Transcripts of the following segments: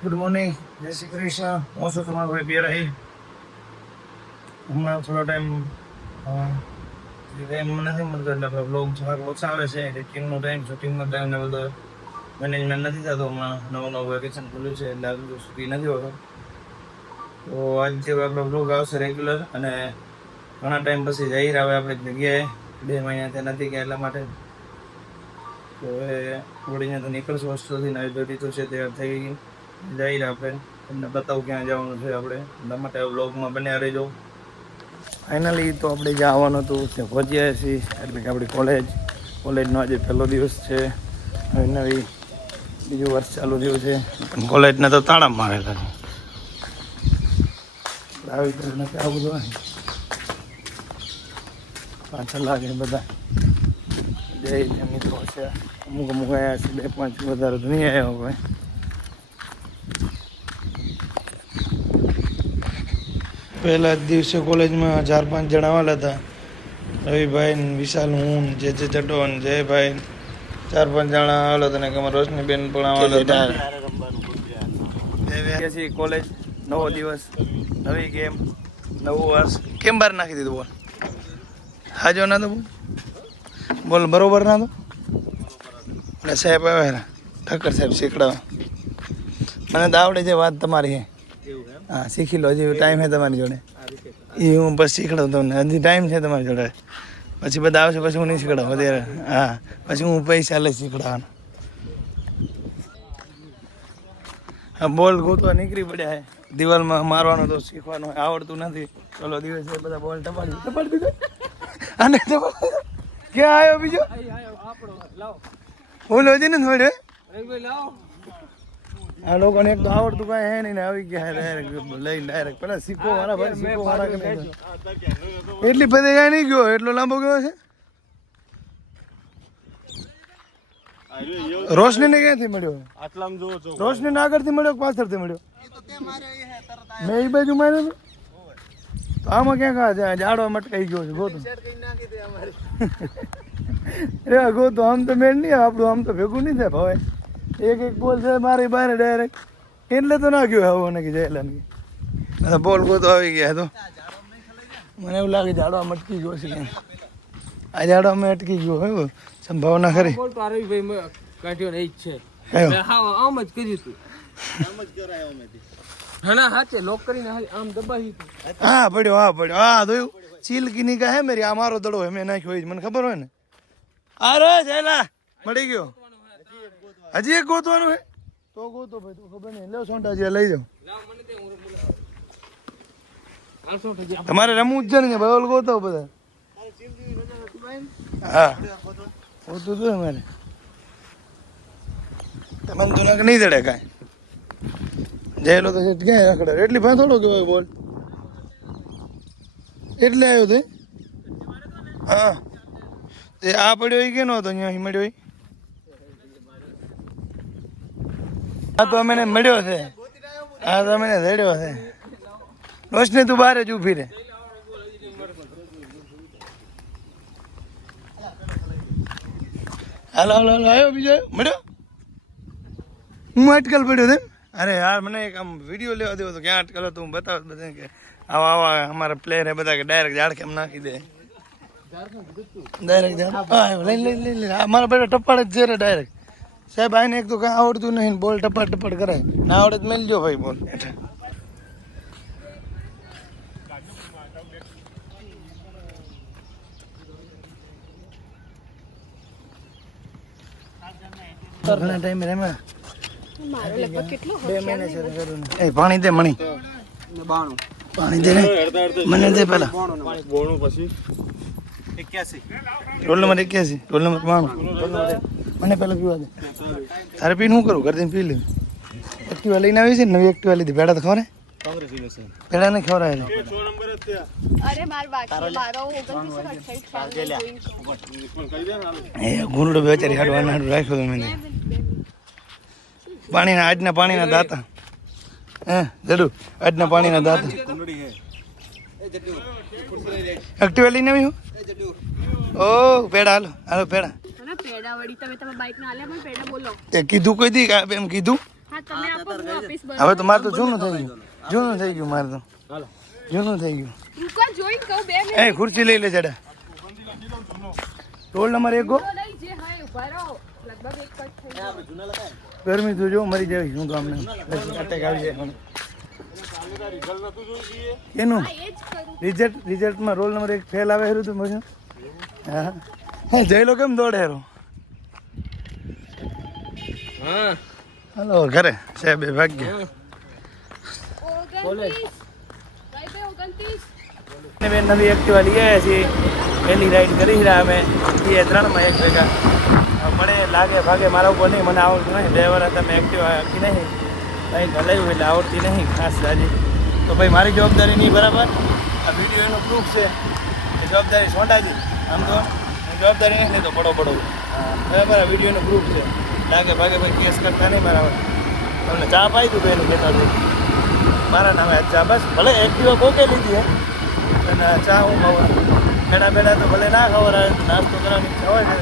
Good morning, જય શ્રી કૃષ્ણ. હું છું તમારો ભાઈ બેરાઈ. હમણાં થોડો ટાઈમ નથી મળતો એટલે આપણે બ્લોગ થોડાક ઓછા આવે છે. એડિટિંગનો ટાઈમ, શૂટિંગનો ટાઈમ ને બધો મેનેજમેન્ટ નથી થતો. હમણાં નવું વેકેશન ખુલ્યું છે એટલે આજુ સુધી નથી હોતો. તો આજથી આપણો બ્લોગ આવશે રેગ્યુલર. અને ઘણા ટાઈમ પછી જઈ આવે આપણે જગ્યાએ, 2 મહિનાથી નથી ગયા એટલા માટે. તો હવે થોડીને તો નીકળશું હોસ્ટેલથી. નવી દોરી તો છે તૈયાર થઈ ગઈ. જઈને આપણે તમને બતાવું ક્યાં જવાનું છે આપણે. એટલા માટે બ્લોગમાં બન્યા રહેજો. ફાઇનલી તો આપણે જ્યાં આવવાનું હતું ત્યાં પહોંચ્યા છીએ, એટલે કે આપણી કોલેજનો આજે પહેલો દિવસ છે. હવે નવી બીજું વર્ષ ચાલુ થયું છે. કોલેજને તો તાળા મારેલા આવી કરીને આવું બધું પાછળ લાગે બધા. જય મિત્રો છે, અમુક આવ્યા છે, 2-5 વધારે તો નહીં આવ્યા હોય. પહેલા જ દિવસે કોલેજમાં 4-5 જણા આવેલા હતા. રવિભાઈ, વિશાલ, હું, જે ચટોન, જયભાઈ, 4-5 જણા આવેલા હતા. ને કે રોશની બેન પણ આવેલા હતા. કોલેજ, નવો દિવસ, નવી ગેમ, નવું વર્ષ. કેમ બહાર નાખી દીધું બોલ? હાજો ના તો બોલ, બરોબર ના તો એટલે સાહેબ આવે ઠક્કર સાહેબ શીખડાવે. મને તો આવડે છે, વાત તમારી હે. હા, શીખી લો, હજી ટાઈમ છે તમારી જોડે. એ હું બસ શીખડાવું તમને, હજી ટાઈમ છે તમારી જોડે. પછી બધા આવશે પછી હું નહીં શીખડાવું અત્યારે. હા, પછી હું પૈસા લઈ શીખડાવવાનું. હા, બોલ ગોતવા નીકળી પડ્યા હે. દિવાલમાં મારવાનું તો શીખવાનું આવડતું નથી. ચલો દિવસ બધા બોલ ટપાડી દીધો. અને ક્યાં આવ્યો બીજો? હું લોજી ને થોડે આ લોકોને એક તો આવડતું કઈ હે નહીં ને આવી ગયા લઈ ડાયરેક્ટ. પેલા સિક્કો વાળા ભાઈ, સિક્કો વાળા કે એટલી બધી જાય નહીં ગયો, એટલો લાંબો ગયો છે. રોશની ને ક્યાંથી મળ્યો? રોશની ને આગળથી મળ્યો, પાછળથી મળ્યો? મેં એ બાજુ માર્યો હતો. તો આમાં ક્યાં જાડવા મટકાઈ ગયો છે. ગોતું ગોતું આમ તો મેળ નહીં, આપણું આમ તો ભેગું નહીં થાય ભાવે. એક બોલ છે મારી બારે ડાયરેક્ટ, એટલે તો ના ગયો હવે ને કે જયલા બોલ ગોતો આવી ગયા. તો મને એવું લાગે જાડવા મટકી ગયો છે. આ જાડવામાં અટકી ગયો હોય સંભાવના ખરી. હા પડ્યો, હા પડ્યો. હા જોયું, ચીલકી ની કહે મેરી, આ મારો દડો હે, મેં નાખ્યો હોય, મને ખબર હોય ને. અરે જયલા મળી ગયો. હજી એક ગોતવાનું હે તો ગોતો ભાઈ, તો ખબર નહીં. લો સોંટા જે લઈ જાઓ. તમારે રમવું જ છે ને ભાઈ, ગોતો બધા. હા ગોતું હતું અમારે. તમે તો નહીં દડે કાંઈ. જયેલો તો ક્યાં રખડે એટલી ભાઈ થોડો કહેવાય બોલ. એટલે આવ્યો તે. હા તે આ પડ્યો એ કેનો હતો અહીંયા મળ્યો એ? હા તો અમે મળ્યો છે. હા તો અમે રેડ્યો છે. રોશની તું બહાર જ ઊભી રે. હાલો હાલો હાલો, આવ્યો બીજો મળ્યો. હું અટકલ પડ્યો તેમ. અરે યાર મને એક આમ વિડીયો લેવા દેવો તો ક્યાં અટકલો તો હું બતાવું બધા કે આવા આવા અમારા પ્લેયર હે બધા કે ડાયરેક્ટ ઝાડ કેમ નાખી દે. ડાયરેક્ટ લઈ મારા બેટા ટપાડ જ છે રે ડાયરેક્ટ. સાહેબ આને એક તો કાંઈ આવડતું નહીં, બોલ ટપાડ કરાય ના આવડે તો મેલજો ભાઈ બોલ. ઘણા ટાઈમે રમ્યા. પાણી દે મણી, પાણી દે મને દે પેલા. રોલ નંબર 81, રોલ નંબર 92 મને પેલા પીવા દે. તારે પીને શું કરું? ઘરથી પી લે. એક્ટિવા લઈને આવી છે ને, નવી એક્ટિવા લીધી. ભેડા તો ખવરે ભેડા ને ખવરાય. ગુંડો બેચારી હાડવાનું હાડું રાખ્યો તો મેં. પાણીના આજના પાણીના દાતા હે જડુ, આજના પાણીના દાતા. એક્ટિવા લઈને આવી હું. ઓ પેડા હાલો હાલો પેડા. તે કીધું કોઈ દી એમ કીધું હવે તો મારે તો જૂનું થઈ ગયું મારે તો જૂનું થઈ ગયું એ ખુરશી લઈ લે જડા ટોલ નંબર 1 ગો ગરમી તો જો મરી જાય શું કામ નહીં અટેક આવી જાય મને એનું રિઝલ્ટમાં રોલ નંબર 1 ફેલ આવે હેરું તું મજા હા જઈ લો કેમ દોડે હેરો હા હાલો ઘરે સાહેબ ભાગ્ય નવી એક્ટિવા લઈ આવ્યા છીએ પહેલી રાઈડ કરી રહ્યા અમે 3 એક ભેગા મને લાગે ભાગે મારા ઉપર નહીં મને આવડતું નહીં 2 વાર તમે એક્ટિવા આખી નહીં કંઈક હલાવ્યું એટલે આવડતી નહીં ખાસ દાદી તો ભાઈ મારી જવાબદારી નહીં બરાબર આ વિડીયો એનો પ્રૂફ છે એ જવાબદારી સોંટાજી આમ તો જવાબદારી નથી લેતો પડો બરાબર આ વિડીયોનો પ્રૂફ છે લાગે ભાગે ભાઈ કેસ કરતા નહીં બરાબર તમને ચા પાઈ દઉં ભાઈ એનું કહેતા હતું મારા નામે ચા બસ ભલે એક્ટિવા કોકે લીધી હે અને ચા હું ખવડાવું બેડા તો ભલે ના ખવડાવે નાસ્તો કરવાની ઈચ્છા હોય ને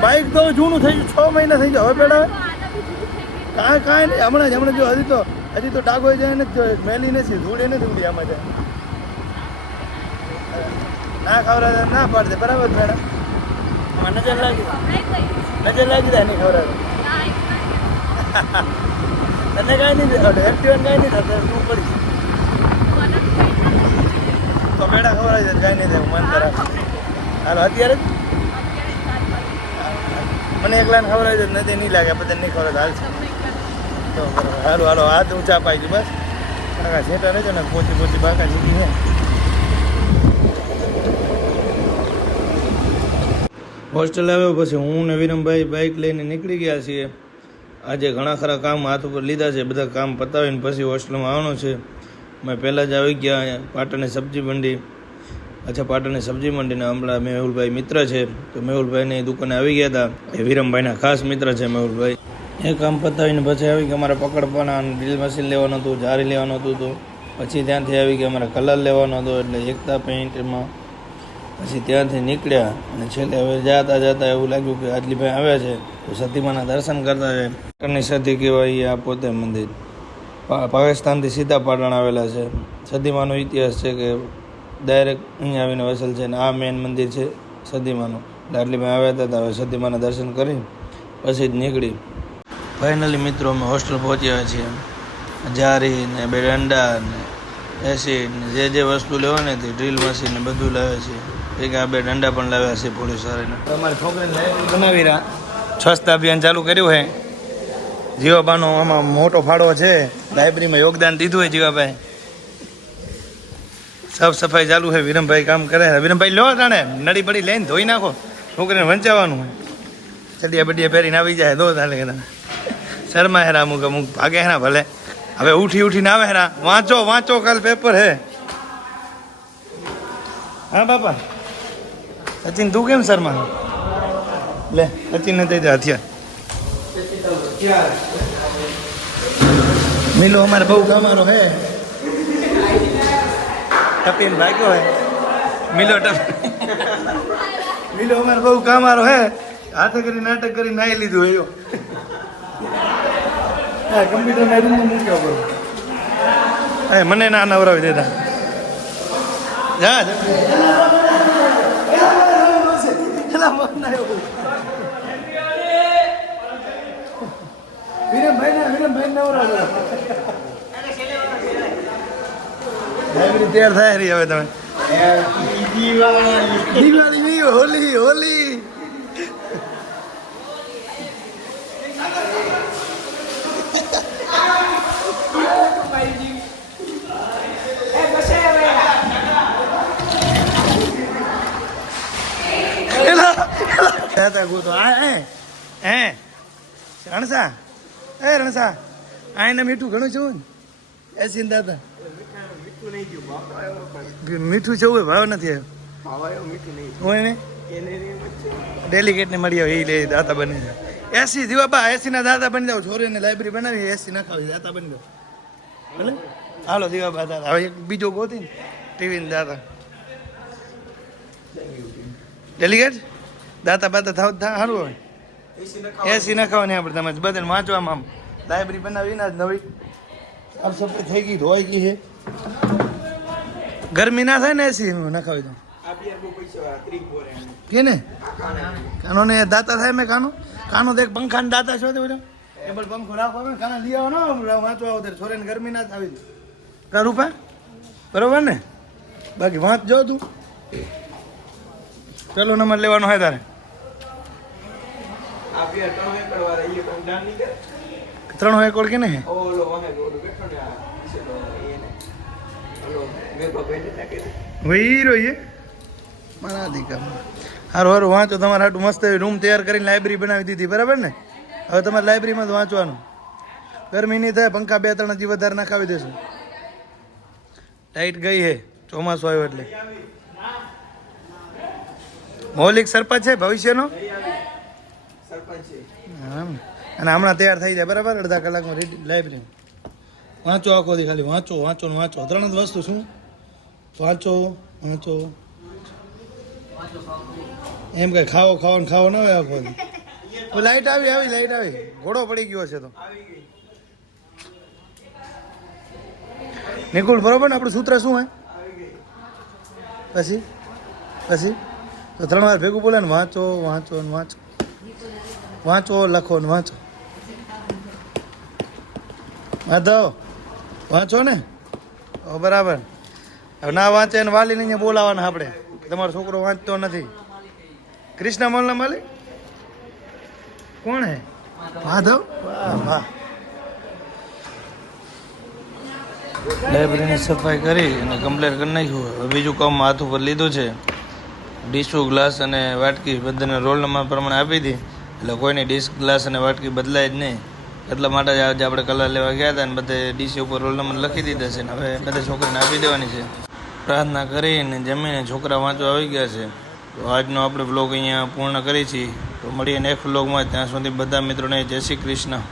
બાઈક તો જૂનું થઈ ગયું 6 મહિના થઈ ગયા હવે બેડા કાંઈ નહીં હમણાં જો હજી તો ડાગો જાય ને મેલી નથી ધૂળે નથી ઉડી આમાં જાય ના ખવડાવે ના પાડશે બરાબર મેડમ આમાં નજર લાગી જાય નહીં ખવડાવે તને કાંઈ નહીં એક્ટિવન કાંઈ નહીં થતું તું પડીશ તો મેળા ખવડાવી દે કાંઈ નહીં થાય મન કરાવે હાલો અત્યારે જ મને એકલાને ખવડાવી દે નથી નહીં લાગે બધા નહીં ખવડાવે હાલ છે તો બરાબર હાલો હાથ ઊંચા પાઈ દઉં બસ કાકા સેટા રહેજો ને પોચી બાકા જીતી છે હોસ્ટેલ આવ્યો પછી હું ને વિરમભાઈ બાઇક લઈને નીકળી ગયા છીએ આજે ઘણા ખરા કામ હાથ ઉપર લીધા છે બધા કામ પતાવીને પછી હોસ્ટેલમાં આવવાનું છે મેં પહેલાં જ આવી ગયા પાટણની સબ્જી મંડી પાટણની સબ્જી મંડીના હમણાં મેહુલભાઈ મિત્ર છે તો મેહુલભાઈની દુકાને આવી ગયા હતા એ વિરમભાઈના ખાસ મિત્ર છે મેહુલભાઈ એ કામ પતાવીને પછી આવી કે અમારે પકડવાના ડ્રીલ મશીન લેવાનું હતું જારી લેવાનું હતું તો પછી ત્યાંથી આવી કે અમારે કલર લેવાનો હતો એટલે એકતા પેઇન્ટમાં પછી ત્યાંથી નીકળ્યા અને છેલ્લે હવે જતા એવું લાગ્યું કે આદલીભાઈ આવ્યા છે તો સતીમાના દર્શન કરતા છે પાટણની સતી કહેવાય આ પોતે મંદિર પાકિસ્તાનથી સીધા પાટણ આવેલા છે સતીમાનો ઇતિહાસ છે કે ડાયરેક્ટ અહીંયા આવીને વસેલ છે અને આ મેન મંદિર છે સતીમાનું એટલે આદલીભાઈ આવ્યા હતા હવે સતીમાના દર્શન કરી પછી જ નીકળી ફાઇનલી મિત્રો અમે હોસ્ટેલ પહોંચ્યા છીએ જારી ને બે દંડા ને એસિડ ને જે વસ્તુ લેવાની હતી ડ્રીલ મશીન ને બધું લાવે છે એક આ બે દંડા પણ લાવ્યા છે પોલીસ વાળાને અમારી છોકરીને લાઇબ્રેરી બનાવી રહ્યા સ્વચ્છતા અભિયાન ચાલુ કર્યું છે જીવાબાનો આમાં મોટો ફાળો છે લાઇબ્રેરીમાં યોગદાન દીધું હોય જીવાભાઈ સાફ સફાઈ ચાલુ છે વિરમભાઈ કામ કરે વિરમભાઈ લો તાણે નડી બડી લઈને ધોઈ નાખો છોકરીને વંચાવવાનું હોય ચડિયા બડિયા પહેરીને આવી જાય દો તાલે શર્મા હેરા અમુક ભાગે હેરા ભલે હવે ઉઠીને આવે હેરા વાંચો કાલ પેપર હે હા બાપા સચિન તું કેમ શર્મા લે સચિન ને દઈ દે હથિયાર મિલો અમારે બહુ કામારો હે ટપીને ભાગ્યો હે મિલો અમારે બહુ કામારો હે હાથે કરી નાટક કરી નાહી લીધું એયો હા કમ્પ્યુટરના રૂમમાં મૂક્યો બરો હા મને ના નવરાવી દેતા જા વિરમભાઈ નવરાવે તૈયાર થાય રહી હવે તમે દિવાળી નહીં હોલી રણસા આને મીઠું ઘણું છે એ દાદા મીઠું છે ભાવ નથી હોય ને ડેલિકેટ ને મળી આવે એ લે દાતા બની જાય એસી જીવાબા એસી ના દાતા બની જાવ છોરીને લાઇબ્રેરી બનાવી એસી નખાવી દાતા બની જાવ ભલે હાલો જીવાબા દાદા હવે એક બીજો ગોતી ને ટીવી ને દાતા ડેલિકેટ દાતા બાતા થાવ સારું હોય એસી નખાવાની આપણે તમે બધાને વાંચવામાં આમ લાઇબ્રેરી બનાવીને જ નવી સાફ સફાઈ થઈ ગઈ ધોઈ ગઈ છે ગરમી ના થાય ને એસી નખાવી દઉં કે ને કાનો ને દાતા થાય મેં કાનો તો એક પંખા ને દાતા છો બધો ટેબલ પંખો રાખો ને કાના લઈ આવો ને વાંચવા આવો ત્યારે છોરે ગરમી ના આવી દે રૂપા બરોબર ને બાકી વાંચ જો તું પેલો નંબર લેવાનો હોય તારે 3 એકર કે ને વીરો એ મારા દીકરા હારું હારું વાંચો તમારે હાટું મસ્ત એવી રૂમ તૈયાર કરીને લાઇબ્રેરી બનાવી દીધી બરાબર ને હવે તમારે લાઇબ્રેરીમાં જ વાંચવાનું ગરમી નહીં થાય પંખા 2-3 હજી વધારે નખાવી દેશું ટાઈટ ગઈ હે ચોમાસું આવ્યો એટલે મૌલિક સરપંચ છે ભવિષ્યનો અને હમણાં તૈયાર થઈ જાય બરાબર અડધા કલાકમાં લાઇબ્રેરી વાંચો આખો દી ખાલી વાંચો વાંચો ને વાંચો 3 જ વસ્તુ શું વાંચો વાંચો એમ કઈ ખાવો ખાવો ને ખાવો ન હોય આખો દી લાઈટ આવી ઘોડો પડી ગયો છે તો નિકુલ બરોબર ને આપણું સૂત્ર શું હોય પછી તો 3 વાર ભેગું બોલે ને વાંચો વાંચો ને વાંચો વાંચો લખો ને વાંચો માધવ વાંચો ને બરાબર હવે ના વાંચે ને વાલીને અહીંયા બોલાવવાના આપણે તમારો છોકરો વાંચતો નથી કૃષ્ણ મોલના માલિક કોણ હે માધવ વાહ વાહ લાઇબ્રેરીની સફાઈ કરી અને કમ્પ્લીટ કરી નાખ્યું હવે બીજું કામ હાથ ઉપર લીધું છે ડીશો ગ્લાસ અને વાટકી બધાને રોલ નંબર પ્રમાણે આપી હતી એટલે કોઈની ડીશ ગ્લાસ અને વાટકી બદલાય જ નહીં એટલા માટે આજે આપણે કલર લેવા ગયા હતા અને બધે ડીશ ઉપર રોલ નંબર લખી દીધા છે ને હવે બધા છોકરાને આપી દેવાની છે પ્રાર્થના કરીને જમીને છોકરા વાંચવા આવી ગયા છે તો આજનો આપણે બ્લોગ અહીંયા પૂર્ણ કરી છીએ તો મળીએ નેક્સ્ટ બ્લોગમાં ત્યાં સુધી બધા મિત્રોને જય શ્રી કૃષ્ણ.